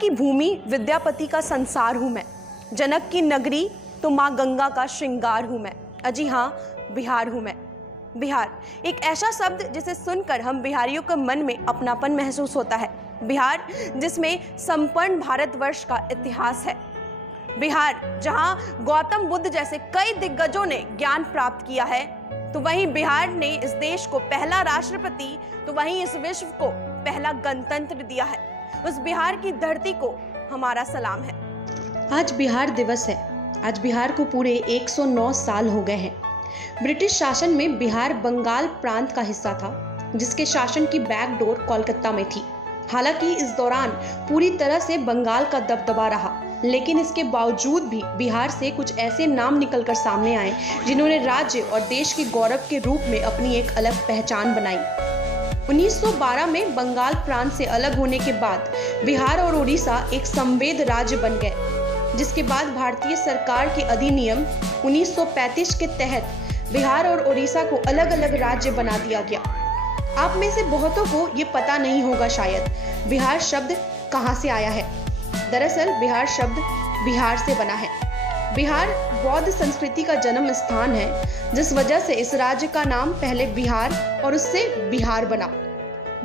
की भूमि विद्यापति का संसार हूँ मैं, जनक की नगरी तो माँ गंगा का श्रृंगार हूँ मैं। अजी हाँ, बिहार हूँ मैं। बिहार एक ऐसा शब्द जिसे सुनकर हम बिहारियों के मन में अपनापन महसूस होता है। बिहार जिसमें संपन्न भारतवर्ष का इतिहास है। बिहार जहां गौतम बुद्ध जैसे कई दिग्गजों ने ज्ञान प्राप्त किया है, तो वहीं बिहार ने इस देश को पहला राष्ट्रपति, तो वहीं इस विश्व को पहला गणतंत्र दिया है। उस बिहार की धरती को हमारा सलाम है। आज बिहार दिवस है। आज बिहार को पूरे 109 साल हो गए हैं। ब्रिटिश शासन में बिहार बंगाल प्रांत का हिस्सा था, जिसके शासन की बैकडोर कोलकाता में थी। हालांकि इस दौरान पूरी तरह से बंगाल का दबदबा रहा, लेकिन इसके बावजूद भी बिहार से कुछ ऐसे नाम निकलकर सामने आए जिन्होंने राज्य और देश के गौरव के रूप में अपनी एक अलग पहचान बनाई। 1912 में बंगाल प्रांत से अलग होने के बाद बिहार और उड़ीसा एक संवैध राज्य बन गए, जिसके बाद भारतीय सरकार के अधिनियम 1935 के तहत बिहार और उड़ीसा को अलग अलग राज्य बना दिया गया। आप में से बहुतों को ये पता नहीं होगा शायद बिहार शब्द कहाँ से आया है। दरअसल बिहार शब्द बिहार से बना है। बिहार बौद्ध संस्कृति का जन्म स्थान है, जिस वजह से इस राज्य का नाम पहले बिहार और उससे बिहार बना।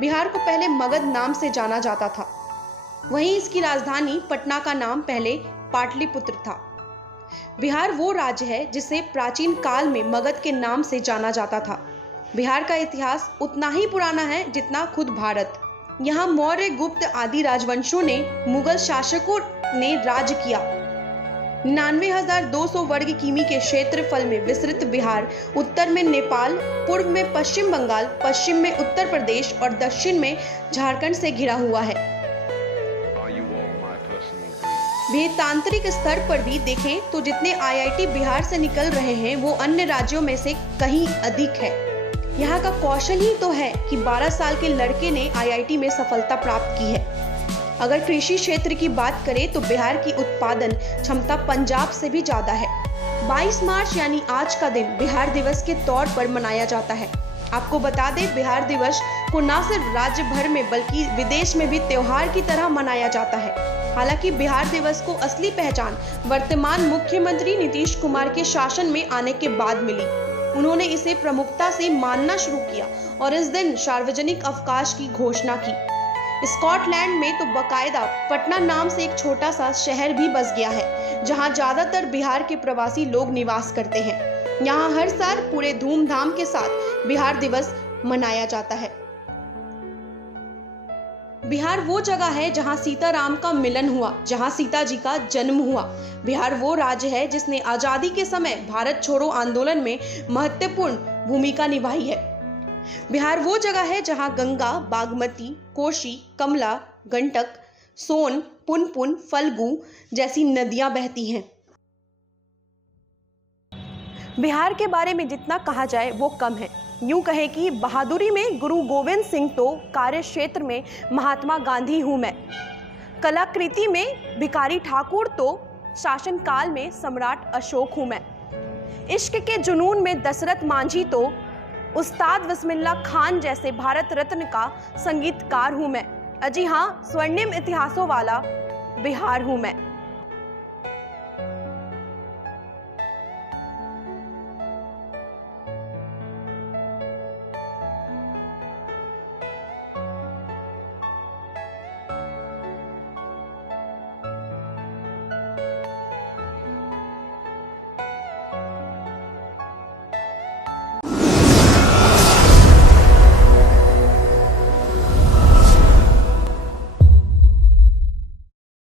बिहार को पहले मगध नाम से जाना जाता था। वहीं इसकी राजधानी पटना का नाम पहले पाटलिपुत्र था। बिहार वो राज्य है जिसे प्राचीन काल में मगध के नाम से जाना जाता था। बिहार का इतिहास उतना ही पुराना है जितना खुद भारत। यहाँ मौर्य, गुप्त आदि राजवंशों ने, मुगल शासकों ने राज किया। 99,200 वर्ग किमी के क्षेत्रफल में विस्तृत बिहार उत्तर में नेपाल, पूर्व में पश्चिम बंगाल, पश्चिम में उत्तर प्रदेश और दक्षिण में झारखंड से घिरा हुआ है। तांत्रिक स्तर पर भी देखें तो जितने IIT बिहार से निकल रहे हैं वो अन्य राज्यों में से कहीं अधिक है। यहाँ का कौशल ही तो है कि 12 साल के लड़के ने IIT में सफलता प्राप्त की है। अगर कृषि क्षेत्र की बात करें तो बिहार की उत्पादन क्षमता पंजाब से भी ज्यादा है। 22 मार्च यानी आज का दिन बिहार दिवस के तौर पर मनाया जाता है। आपको बता दें, बिहार दिवस को न सिर्फ राज्य भर में बल्कि विदेश में भी त्योहार की तरह मनाया जाता है। हालांकि बिहार दिवस को असली पहचान वर्तमान मुख्यमंत्री नीतीश कुमार के शासन में आने के बाद मिली। उन्होंने इसे प्रमुखता से मानना शुरू किया और इस दिन सार्वजनिक अवकाश की घोषणा की। स्कॉटलैंड में तो बकायदा पटना नाम से एक छोटा सा शहर भी बस गया है, जहां ज्यादातर बिहार के प्रवासी लोग निवास करते हैं। यहाँ हर साल पूरे धूमधाम के साथ बिहार दिवस मनाया जाता है। बिहार वो जगह है जहां सीताराम का मिलन हुआ, जहां सीता जी का जन्म हुआ। बिहार वो राज्य है जिसने आजादी के समय भारत छोड़ो आंदोलन में महत्वपूर्ण भूमिका निभाई है। बिहार वो जगह है जहां गंगा, बागमती, कोसी, कमला, गंडक, सोन, पुनपुन, फल्गु जैसी नदियां बहती हैं। बिहार के बारे में जितना कहा जाए वो कम है। यूं कहें कि बहादुरी में गुरु गोविंद सिंह तो कार्य क्षेत्र में महात्मा गांधी हूं मैं। कलाकृति में भिखारी ठाकुर तो शासन काल में सम्राट अशोक हूं मैं। इश्क के जुनून में दशरथ मांझी तो उस्ताद बिस्मिल्लाह खान जैसे भारत रत्न का संगीतकार हूं मैं। अजी हाँ, स्वर्णिम इतिहासों वाला बिहार हूं मैं।